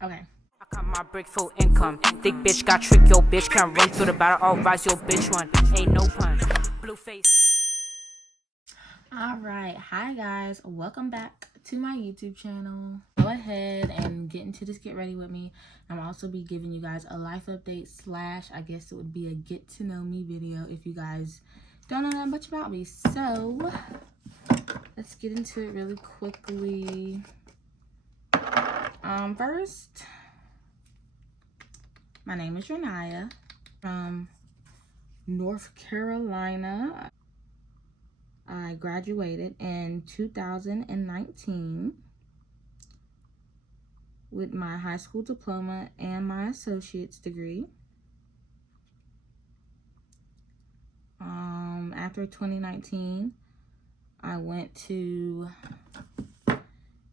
Okay. I got my brick full income. Thick bitch got trick, yo bitch can't run through the battle. I'll rise your bitch one. Ain't no pun. Blue face. All right. Hi, guys. Welcome back to my YouTube channel. Go ahead and get into this Get Ready With Me. I'm also be giving you guys a life update / I guess it would be a get to know me video if you guys don't know that much about me. So let's get into it really quickly. First, my name is RaNya from North Carolina. I graduated in 2019 with my high school diploma and my associate's degree. After 2019, I went to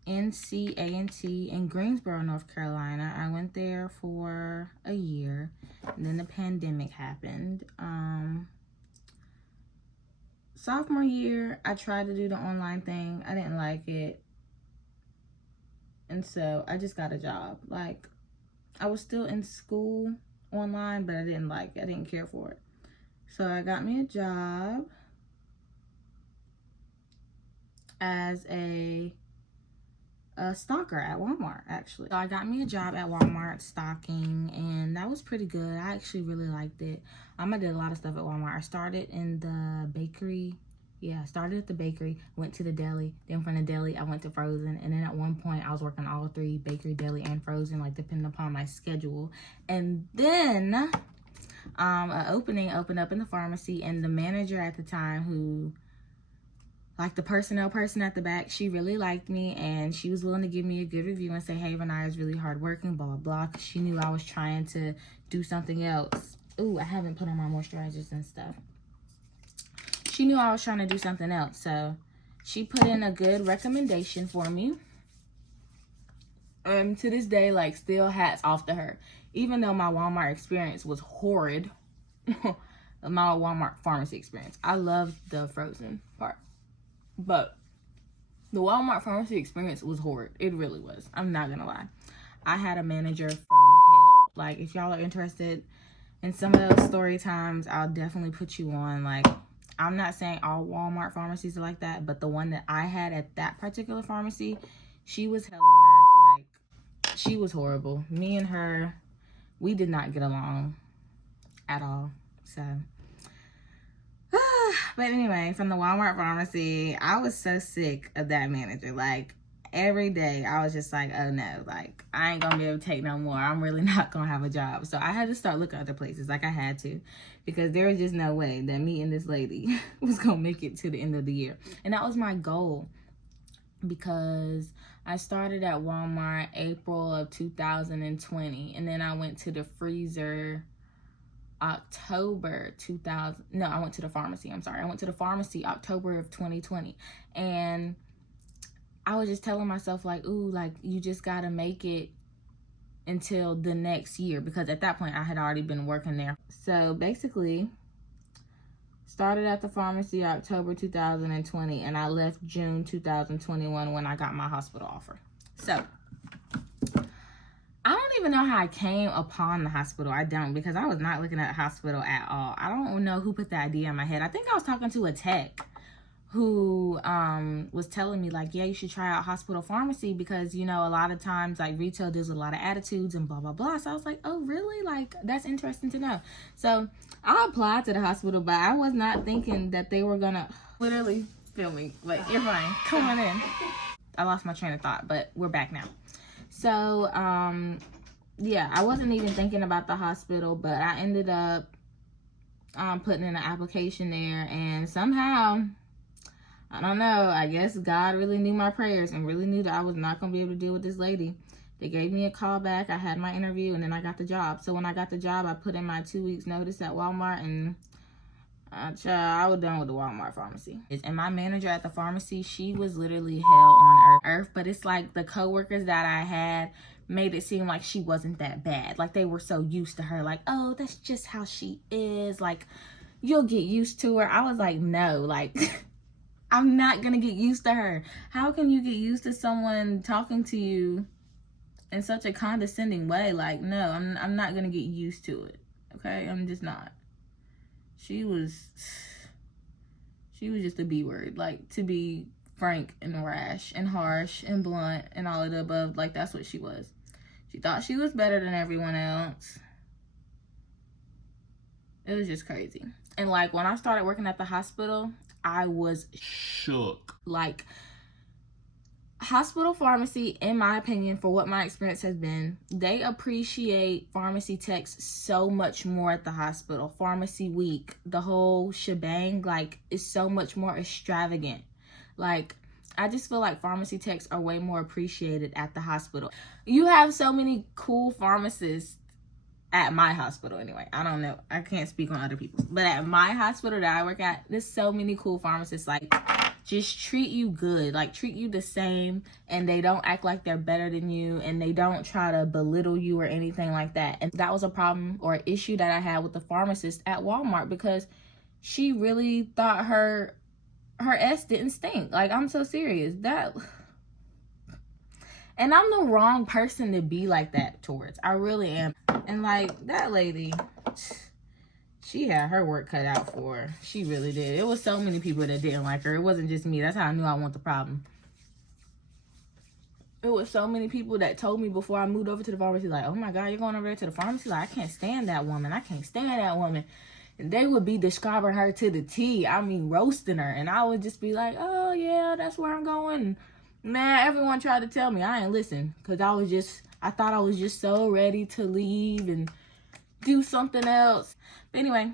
NCA&T in Greensboro, North Carolina. I went there for a year, and then the pandemic happened. Sophomore year, I tried to do the online thing. I didn't like it. And so I just got a job. Like, I was still in school online, but I didn't like it. I didn't care for it. So I got me a job as a stalker at Walmart, actually. So I got me a job at Walmart stocking, and that was pretty good. I actually really liked it. I did a lot of stuff at Walmart. I started in the bakery. Yeah, I started at the bakery, went to the deli, then from the deli I went to frozen, and then at one point I was working all three, bakery, deli, and frozen, like depending upon my schedule. And then an opening opened up in the pharmacy, and the manager at the time, who, like the personnel person at the back, she really liked me, and she was willing to give me a good review and say, hey, RaNya is really hardworking, blah, blah, blah, because she knew I was trying to do something else. Ooh, I haven't put on my moisturizers and stuff. She knew I was trying to do something else, so she put in a good recommendation for me. And to this day, like, still hats off to her. Even though my Walmart experience was horrid, my Walmart pharmacy experience, I loved the frozen part. But the Walmart pharmacy experience was horrid. It really was. I'm not gonna lie. I had a manager from hell. Like, if y'all are interested in some of those story times, I'll definitely put you on. Like, I'm not saying all Walmart pharmacies are like that, but the one that I had at that particular pharmacy, she was hell on earth. Like, she was horrible. Me and her, we did not get along at all. So but anyway, from the Walmart pharmacy, I was so sick of that manager. Like, every day I was just like, oh no, like, I ain't gonna be able to take no more. I'm really not gonna have a job. So I had to start looking other places. Like, I had to, because there was just no way that me and this lady was gonna make it to the end of the year. And that was my goal, because I started at Walmart April of 2020, and then I went to the freezer October 2000. No, I went to the pharmacy. I'm sorry. I went to the pharmacy October of 2020. And I was just telling myself, like, ooh, like, you just got to make it until the next year, because at that point I had already been working there. So basically, started at the pharmacy October 2020, and I left June 2021 when I got my hospital offer. So I don't even know how I came upon the hospital. I don't, because I was not looking at a hospital at all. I don't know who put the idea in my head. I think I was talking to a tech who was telling me, like, yeah, you should try out hospital pharmacy, because, you know, a lot of times, like, retail deals with a lot of attitudes and blah, blah, blah. So I was like, oh, really? Like, that's interesting to know. So I applied to the hospital, but I was not thinking that they were gonna literally film me. Like, you're fine. Come on in. I lost my train of thought, but we're back now. So, yeah, I wasn't even thinking about the hospital, but I ended up putting in an application there, and somehow, I don't know, I guess God really knew my prayers and really knew that I was not going to be able to deal with this lady. They gave me a call back, I had my interview, and then I got the job. So when I got the job, I put in my 2 weeks notice at Walmart, and I was done with the Walmart pharmacy. And my manager at the pharmacy, she was literally hell on earth. But it's like the coworkers that I had made it seem like she wasn't that bad. Like, they were so used to her. Like, oh, that's just how she is. Like, you'll get used to her. I was like, no, like, I'm not gonna get used to her. How can you get used to someone talking to you in such a condescending way. Like, no, I'm not gonna get used to it. Okay, I'm just not. She was just a B word. Like, to be frank and rash and harsh and blunt and all of the above, like, that's what she was. She thought she was better than everyone else. It was just crazy. And like, when I started working at the hospital, I was shook. Like, hospital pharmacy, in my opinion, for what my experience has been, they appreciate pharmacy techs so much more at the hospital. Pharmacy week, the whole shebang, like, is so much more extravagant. Like, I just feel like pharmacy techs are way more appreciated at the hospital. You have so many cool pharmacists at my hospital anyway. I don't know. I can't speak on other people's. But at my hospital that I work at, there's so many cool pharmacists. Like, just treat you good. Like, treat you the same. And they don't act like they're better than you. And they don't try to belittle you or anything like that. And that was a problem or issue that I had with the pharmacist at Walmart, because she really thought her S didn't stink. Like, I'm so serious. And I'm the wrong person to be like that towards. I really am. And like, that lady, she had her work cut out for her. She really did. It was so many people that didn't like her. It wasn't just me. That's how I knew I want the problem. It was so many people that told me before I moved over to the pharmacy, like, oh my God, you're going over there to the pharmacy? Like, I can't stand that woman. I can't stand that woman. And they would be describing her to the T. I mean, roasting her. And I would just be like, oh yeah, that's where I'm going. Man, everyone tried to tell me. I ain't listen, because I thought I was just so ready to leave and do something else. But anyway,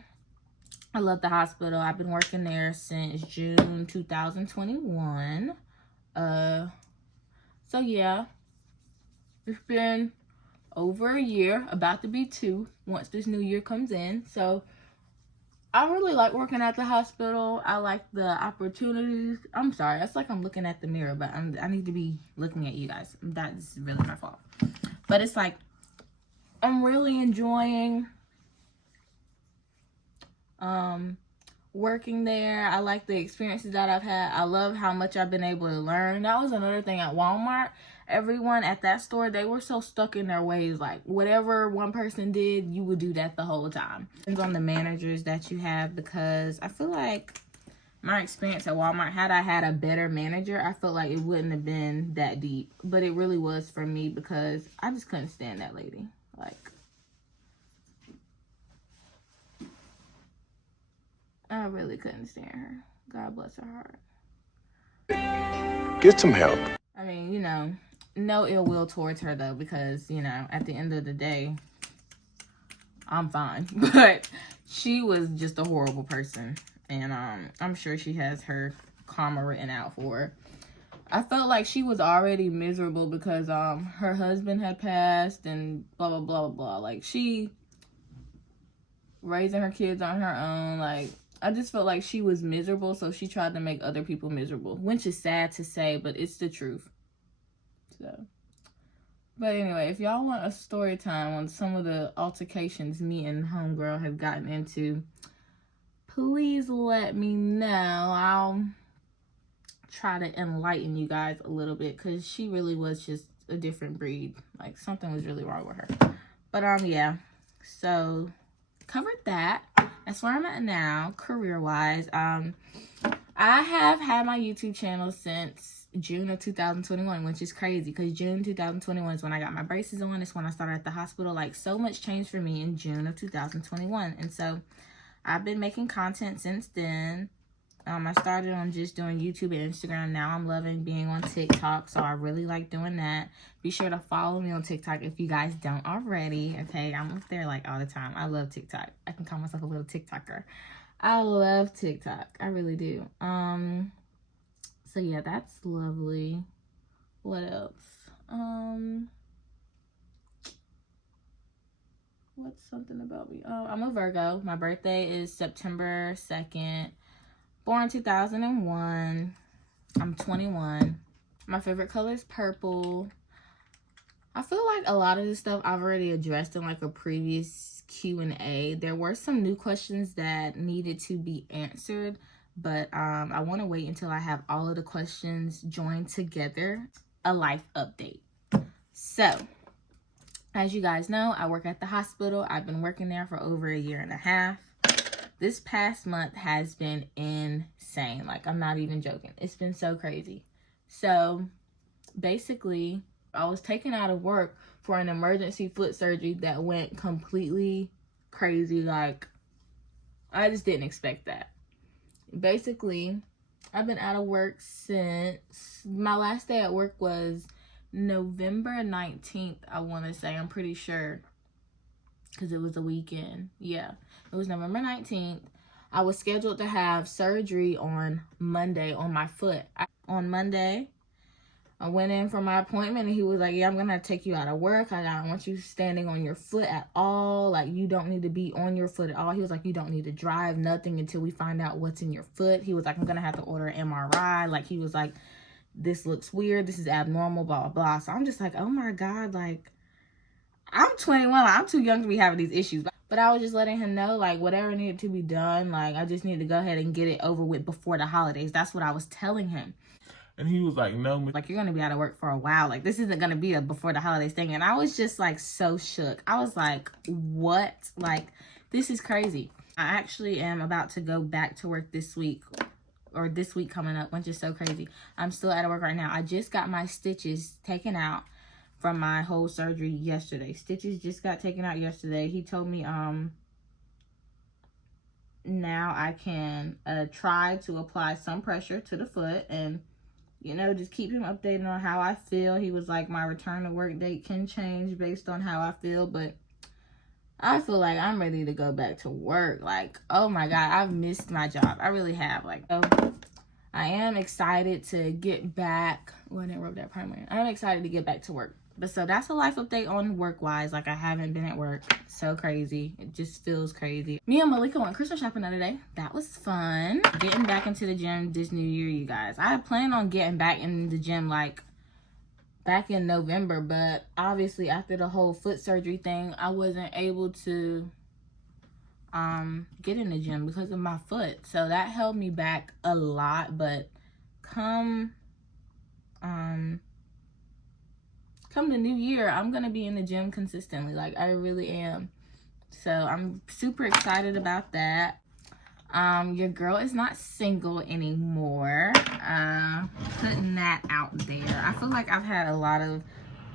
I love the hospital. I've been working there since June 2021. So yeah, it's been over a year, about to be 2 once this new year comes in. So I really like working at the hospital. I like the opportunities. I'm sorry, that's like I'm looking at the mirror, but I need to be looking at you guys. That's really my fault. But it's like, I'm really enjoying working there. I like the experiences that I've had. I love how much I've been able to learn. That was another thing at Walmart. Everyone at that store, they were so stuck in their ways. Like, whatever one person did, you would do that the whole time. Depends on the managers that you have, because I feel like my experience at Walmart, had I had a better manager, I feel like it wouldn't have been that deep. But it really was for me, because I just couldn't stand that lady. Like, I really couldn't stand her. God bless her heart. Get some help. I mean, you know, no ill will towards her though, because, you know, at the end of the day, I'm fine. But she was just a horrible person. And I'm sure she has her karma written out for her. I felt like she was already miserable because her husband had passed and blah, blah, blah, blah. Like, she raising her kids on her own. Like, I just felt like she was miserable, so she tried to make other people miserable, which is sad to say, but it's the truth. So, but anyway, if y'all want a story time on some of the altercations me and homegirl have gotten into, please let me know. I'll try to enlighten you guys a little bit, because she really was just a different breed. Like, something was really wrong with her. But yeah, so covered that. That's where I'm at now, career-wise. I have had my YouTube channel since June of 2021, which is crazy, because June 2021 is when I got my braces on. It's when I started at the hospital. Like, so much changed for me in June of 2021. And so I've been making content since then. I started on just doing YouTube and Instagram. Now I'm loving being on TikTok, so I really like doing that. Be sure to follow me on TikTok if you guys don't already, okay? I'm up there like all the time. I love TikTok. I can call myself a little TikToker. I love TikTok. I really do. So yeah, that's lovely. What else? What's something about me? Oh, I'm a Virgo. My birthday is September 2nd. Born 2001. I'm 21. My favorite color is purple. I feel like a lot of this stuff I've already addressed in like a previous Q&A. There were some new questions that needed to be answered, but I want to wait until I have all of the questions joined together. A life update. So, As you guys know, I work at the hospital. I've been working there for over a year and a half. This past month has been insane. Like, I'm not even joking. It's been so crazy. So, basically, I was taken out of work for an emergency foot surgery that went completely crazy. Like, I just didn't expect that. Basically, I've been out of work since my last day at work was November 19th, I want to say. I'm pretty sure, because it was a weekend. Yeah, it was November 19th. I was scheduled to have surgery on Monday on my foot. On Monday, I went in for my appointment, and he was like, yeah, I'm going to take you out of work. I don't want you standing on your foot at all. Like, you don't need to be on your foot at all. He was like, you don't need to drive nothing until we find out what's in your foot. He was like, I'm going to have to order an MRI. Like, he was like, this looks weird. This is abnormal, blah, blah, blah. So I'm just like, oh, my God, like, I'm 21. Like, I'm too young to be having these issues. But I was just letting him know, like, whatever needed to be done, like, I just need to go ahead and get it over with before the holidays. That's what I was telling him. And he was like, no. Like, you're going to be out of work for a while. Like, this isn't going to be a before the holidays thing. And I was just, like, so shook. I was like, what? Like, this is crazy. I actually am about to go back to work this week. Or this week coming up, which is so crazy. I'm still out of work right now. I just got my stitches taken out from my whole surgery yesterday. Stitches just got taken out yesterday. He told me, now I can try to apply some pressure to the foot and, you know, just keep him updated on how I feel. He was like, my return to work date can change based on how I feel, but I feel like I'm ready to go back to work. Like, oh my God, I've missed my job. I really have. Like, so I am excited to get back. Well, I didn't rub that primer. I'm excited to get back to work. But so that's a life update on work-wise. Like, I haven't been at work. So crazy. It just feels crazy. Me and Malika went Christmas shopping the other day. That was fun. Getting back into the gym this new year, you guys. I plan on getting back in the gym, like, back in November. But obviously, after the whole foot surgery thing, I wasn't able to get in the gym because of my foot. So that held me back a lot. But come the new year, I'm gonna be in the gym consistently. Like, I really am. So I'm super excited about that. Your girl is not single anymore. Putting that out there. I feel like I've had a lot of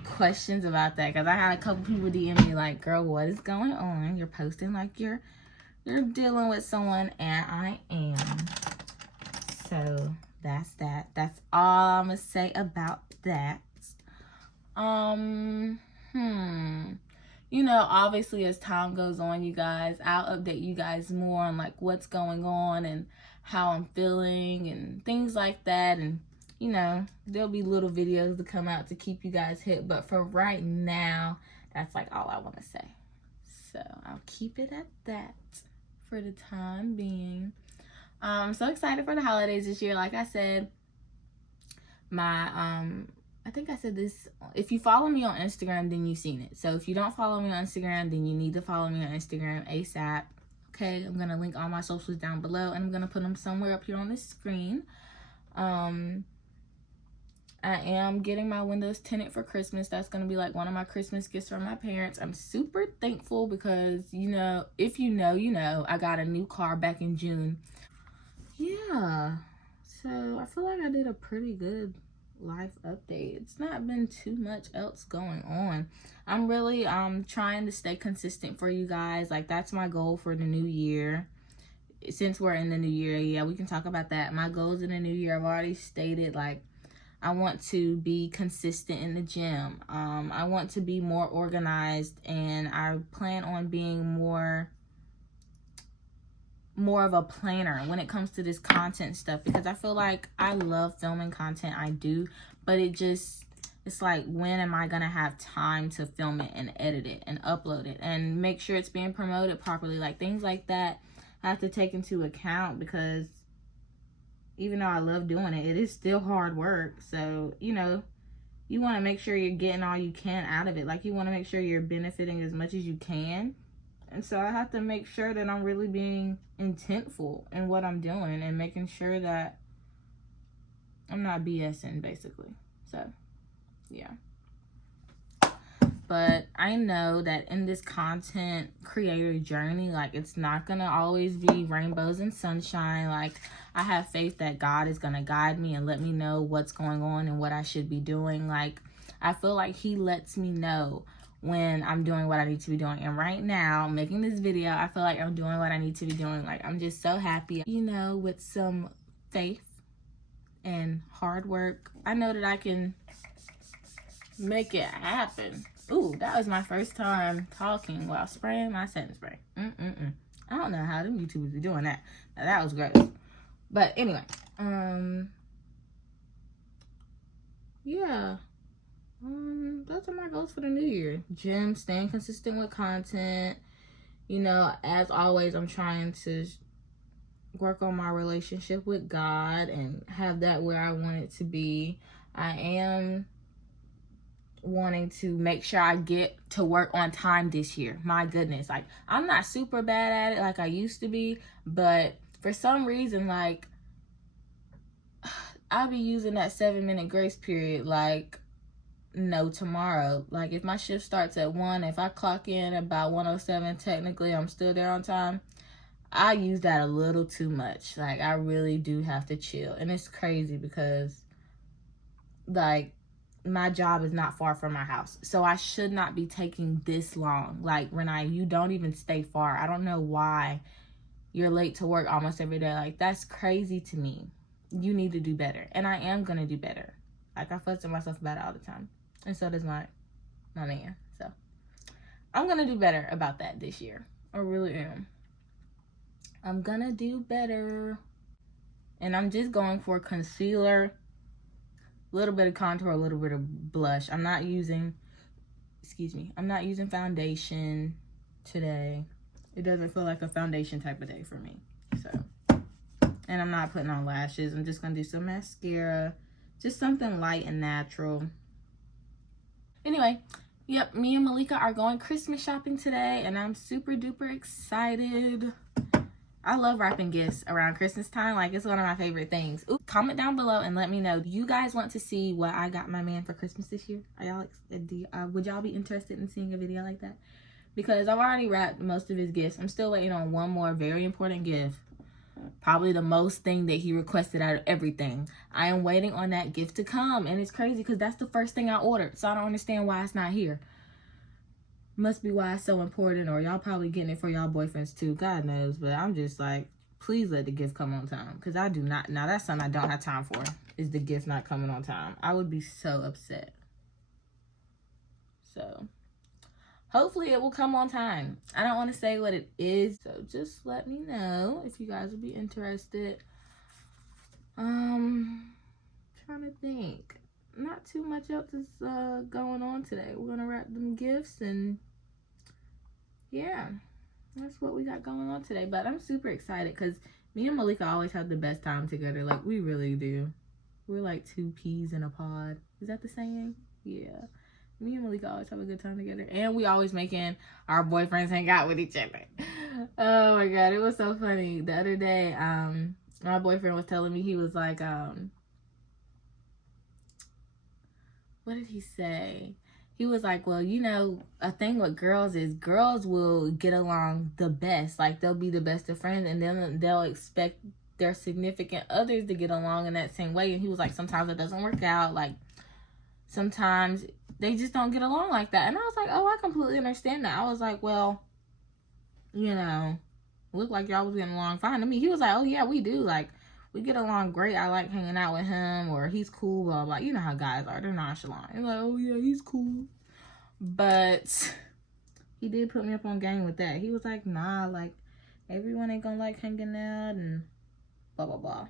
questions about that, because I had a couple people DM me like, girl, what is going on? You're posting like you're dealing with someone, and I am. So that's that. That's all I'm gonna say about that. You know, obviously as time goes on, you guys, I'll update you guys more on like what's going on and how I'm feeling and things like that. And, you know, there'll be little videos to come out to keep you guys hip. But for right now, that's like all I want to say. So I'll keep it at that for the time being. I'm so excited for the holidays this year. Like I said, I think I said this, if you follow me on Instagram, then you've seen it. So if you don't follow me on Instagram, then you need to follow me on Instagram ASAP. Okay, I'm going to link all my socials down below, and I'm going to put them somewhere up here on the screen. I am getting my windows tinted for Christmas. That's going to be like one of my Christmas gifts from my parents. I'm super thankful because, you know, if you know, you know, I got a new car back in June. Yeah, so I feel like I did a pretty good life update. It's not been too much else going on. I'm really trying to stay consistent for you guys. Like, that's my goal for the new year. Since we're in the new year, yeah, we can talk about that. My goals in the new year, I've already stated, like, I want to be consistent in the gym. I want to be more organized, and I plan on being more of a planner when it comes to this content stuff, because I feel like I love filming content. I do, but it's like, when am I gonna have time to film it and edit it and upload it and make sure it's being promoted properly? Like, things like that I have to take into account, because even though I love doing it, it is still hard work. So, you know, you want to make sure you're getting all you can out of it. Like, you want to make sure you're benefiting as much as you can. And so I have to make sure that I'm really being intentful in what I'm doing and making sure that I'm not BSing, basically. So, yeah. But I know that in this content creator journey, like, it's not gonna always be rainbows and sunshine. Like, I have faith that God is gonna guide me and let me know what's going on and what I should be doing. Like, I feel like he lets me know when I'm doing what I need to be doing. And right now, making this video, I feel like I'm doing what I need to be doing. Like, I'm just so happy. You know, with some faith and hard work, I know that I can make it happen. Ooh, that was my first time talking while spraying my setting spray. I don't know how them YouTubers be doing that. Now, that was gross. But anyway, yeah. Those are my goals for the new year. Gym, staying consistent with content. You know, as always, I'm trying to work on my relationship with God and have that where I want it to be. I am wanting to make sure I get to work on time this year. My goodness, like, I'm not super bad at it like I used to be, but for some reason, like, I'll be using that 7-minute grace period like no tomorrow. Like, if my shift starts at 1, if I clock in about 1:07, technically I'm still there on time. I use that a little too much. Like, I really do have to chill. And it's crazy because, like, my job is not far from my house, so I should not be taking this long. Like, RaNya, you don't even stay far. I don't know why you're late to work almost every day. Like, that's crazy to me. You need to do better, and I am gonna do better. Like, I fuss at myself about it all the time, and so does my man. So I'm gonna do better about that this year. I really am. I'm gonna do better. And I'm just going for concealer, a little bit of contour, a little bit of blush. I'm not using foundation today. It doesn't feel like a foundation type of day for me. So, and I'm not putting on lashes. I'm just gonna do some mascara, just something light and natural. Anyway, yep, me and Malika are going Christmas shopping today, and I'm super duper excited. I love wrapping gifts around Christmas time. Like, it's one of my favorite things. Ooh, comment down below and let me know. Do you guys want to see what I got my man for Christmas this year? Are y'all would y'all be interested in seeing a video like that? Because I've already wrapped most of his gifts. I'm still waiting on one more very important gift. Probably the most thing that he requested out of everything. I am waiting on that gift to come. And it's crazy because that's the first thing I ordered. So I don't understand why it's not here. Must be why it's so important, or y'all probably getting it for y'all boyfriends too. God knows. But I'm just like, please let the gift come on time. Because I do not. Now, that's something I don't have time for, is the gift not coming on time. I would be so upset. So, hopefully it will come on time. I don't want to say what it is. So, just let me know if you guys would be interested. Trying to think. Not too much else is going on today. We're going to wrap them gifts, and yeah, that's what we got going on today. But I'm super excited because me and Malika always have the best time together. Like, we really do. We're like two peas in a pod. Is that the saying? Yeah. Me and Malika always have a good time together. And we always making our boyfriends hang out with each other. Oh my God, it was so funny. The other day, my boyfriend was telling me, he was like, what did he say? He was like, well, you know, a thing with girls is girls will get along the best. Like, they'll be the best of friends, and then they'll expect their significant others to get along in that same way. And he was like, sometimes it doesn't work out. Like, sometimes they just don't get along like that. And I was like, oh, I completely understand that. I was like, well, you know, looked like y'all was getting along fine to me. He was like, oh, yeah, we do. Like, we get along great. I like hanging out with him, or he's cool, blah, blah. You know how guys are. They're nonchalant. They're like, oh, yeah, he's cool. But he did put me up on game with that. He was like, nah, like, everyone ain't gonna like hanging out and blah, blah, blah.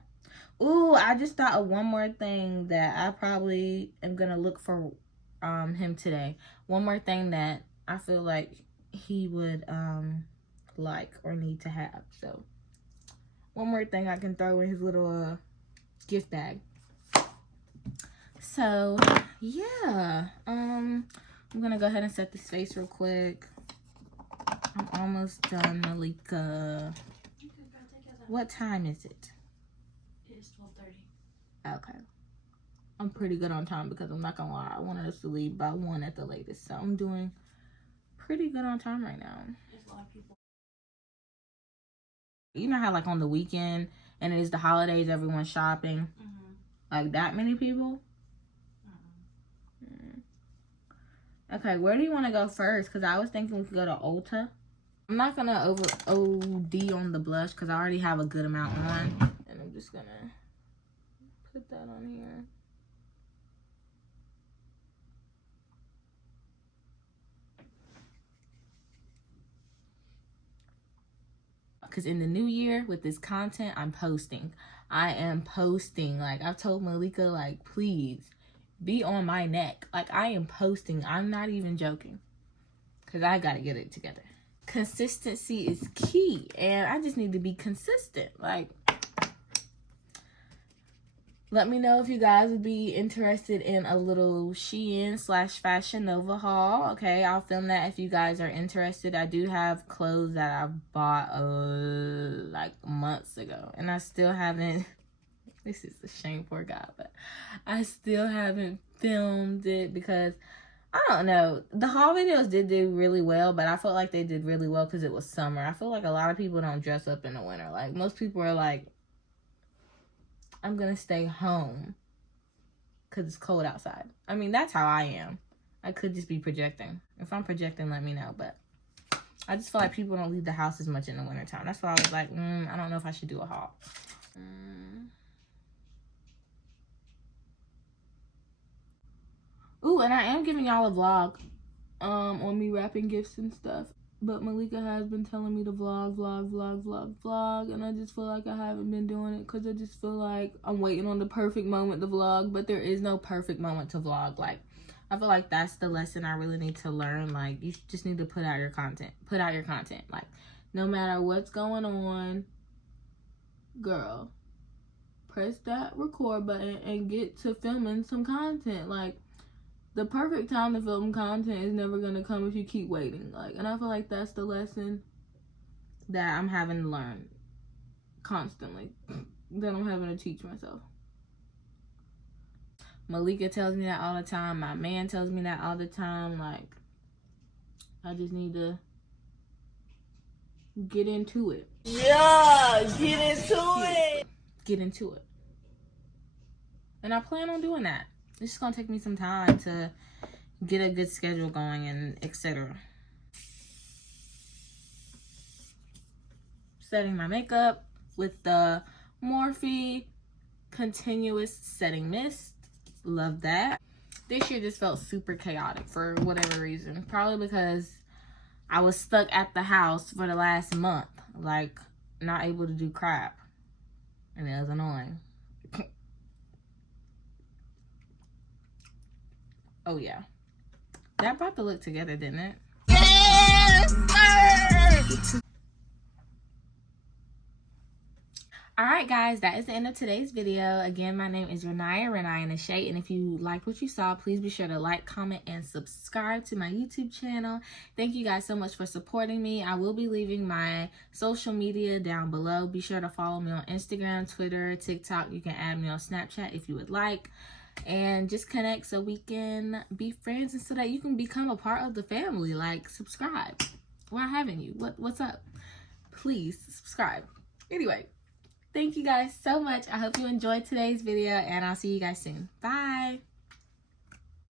Ooh, I just thought of one more thing that I probably am gonna look for him today. One more thing that I feel like he would like or need to have. So, one more thing I can throw in his little gift bag. So, yeah. I'm gonna go ahead and set this face real quick. I'm almost done, Malika. What time is it? It's 12:30. Okay. I'm pretty good on time because I'm not gonna lie, I wanted us to leave by 1 at the latest. So I'm doing pretty good on time right now. There's a lot of people. You know how like on the weekend and it is the holidays, everyone's shopping. Like that many people? Okay, where do you want to go first? Because I was thinking we could go to Ulta. I'm not going to OD on the blush because I already have a good amount on. And I'm just going to put that on here. Because in the new year with this content, I'm posting. I am posting. Like, I've told Malika, like, please be on my neck. Like, I am posting. I'm not even joking. Because I got to get it together. Consistency is key. And I just need to be consistent. Like, let me know if you guys would be interested in a little Shein/Fashion Nova haul. Okay, I'll film that if you guys are interested. I do have clothes that I bought like months ago. And I still haven't... This is a shame, poor God. But I still haven't filmed it because... I don't know. The haul videos did do really well, but I felt like they did really well because it was summer. I feel like a lot of people don't dress up in the winter. Like, most people are like, I'm going to stay home because it's cold outside. I mean, that's how I am. I could just be projecting. If I'm projecting, let me know. But I just feel like people don't leave the house as much in the wintertime. That's why I was like, I don't know if I should do a haul. Ooh, and I am giving y'all a vlog on me wrapping gifts and stuff. But Malika has been telling me to vlog. And I just feel like I haven't been doing it because I just feel like I'm waiting on the perfect moment to vlog. But there is no perfect moment to vlog. Like, I feel like that's the lesson I really need to learn. Like, you just need to put out your content. Put out your content. Like, no matter what's going on, girl, press that record button and get to filming some content. Like, the perfect time to film content is never going to come if you keep waiting. Like, and I feel like that's the lesson that I'm having to learn constantly. That I'm having to teach myself. Malika tells me that all the time. My man tells me that all the time. Like, I just need to get into it. Yeah, get into it. Get into it. And I plan on doing that. It's just going to take me some time to get a good schedule going and etc. Setting my makeup with the Morphe Continuous Setting Mist. Love that. This year just felt super chaotic for whatever reason. Probably because I was stuck at the house for the last month. Like, not able to do crap. And it was annoying. Oh, yeah. That brought the look together, didn't it? Yes, sir. Alright, guys. That is the end of today's video. Again, my name is RaNya Nashae. And if you liked what you saw, please be sure to like, comment, and subscribe to my YouTube channel. Thank you guys so much for supporting me. I will be leaving my social media down below. Be sure to follow me on Instagram, Twitter, TikTok. You can add me on Snapchat if you would like. And just connect so we can be friends and so that you can become a part of the family. Like, subscribe. Why haven't you? What's up? Please subscribe. Anyway, thank you guys so much. I hope you enjoyed today's video and I'll see you guys soon. Bye.